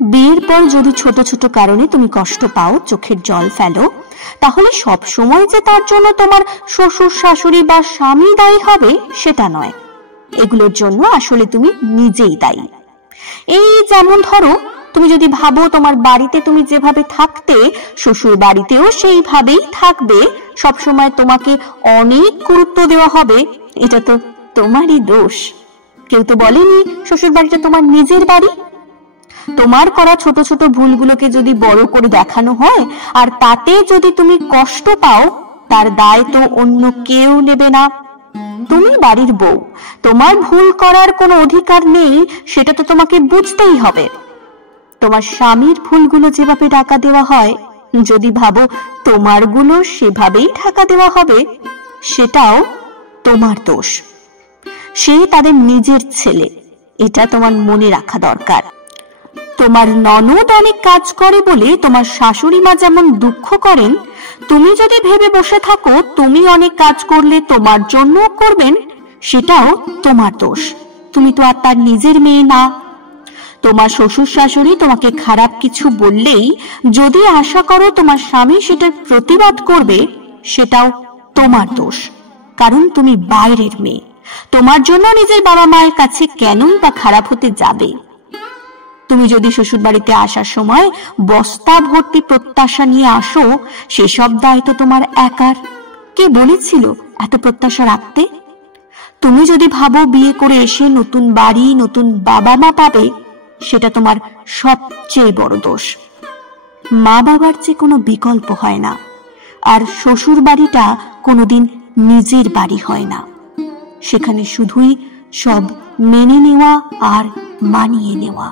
বিয়ের পর যদি ছোট ছোট কারণে তুমি কষ্ট পাও, চোখের জল ফেলো, তাহলে সব সময় যে তার জন্য তোমার শ্বশুর শাশুড়ি বা স্বামী দায়ী হবে সেটা নয়। এগুলোর জন্য আসলে তুমি নিজেই দায়ী। এই যেমন ধরো, তুমি যদি ভাবো তোমার বাড়িতে তুমি যেভাবে থাকতে শ্বশুর বাড়িতেও সেইভাবেই থাকবে, সবসময় তোমাকে অনেক গুরুত্ব দেওয়া হবে, এটা তো তোমারই দোষ। কেউ তো বলেনি শ্বশুর বাড়িটা তোমার নিজের বাড়ি। তোমার করা ছোট ছোট ভুলগুলোকে যদি বড় করে দেখানো হয় আর তাতে যদি তুমি কষ্ট পাও, তার দায় তো অন্য কেউ নেবে না। তুমি বাড়ির বউ, তোমার ভুল করার কোনো অধিকার নেই, সেটা তো তোমাকে বুঝতেই হবে। তোমার স্বামীর ভুলগুলো যেভাবে ঢাকা দেওয়া হয়, যদি ভাবো তোমারগুলো সেভাবেই ঢাকা দেওয়া হবে, সেটাও তোমার দোষ। সে তাদের নিজের ছেলে, এটা তোমার মনে রাখা দরকার। তোমার ননদ অনেক কাজ করে বলে তোমার শাশুড়ি মা যেমন দুঃখ করেন, তুমি যদি ভেবে বসে থাকো তুমি অনেক কাজ করলে তোমার জন্য করবেন, সেটাও তোমার দোষ। তুমি তো আর তার নিজের মেয়ে না। তোমার শ্বশুর শাশুড়ি তোমাকে খারাপ কিছু বললেই যদি আশা করো তোমার স্বামী সেটার প্রতিবাদ করবে, সেটাও তোমার দোষ। কারণ তুমি বাইরের মেয়ে, তোমার জন্য নিজের বাবা মায়ের কাছে কেনই বা খারাপ হতে যাবে। তুমি যদি শ্বশুর বাড়িতে আসার সময় বস্তা ভর্তি প্রত্যাশা নিয়ে আসো, সেসব দায় তো তোমার একার। কে বলেছিল এত প্রত্যাশা রাখতে? তুমি যদি ভাবো বিয়ে করে এসে নতুন বাড়ি, নতুন বাবা মা পাবে, সেটা তোমার সবচেয়ে বড় দোষ। মা বাবার যে কোনো বিকল্প হয় না, আর শ্বশুর বাড়িটা কোনোদিন নিজের বাড়ি হয় না। সেখানে শুধুই সব মেনে নেওয়া আর মানিয়ে নেওয়া।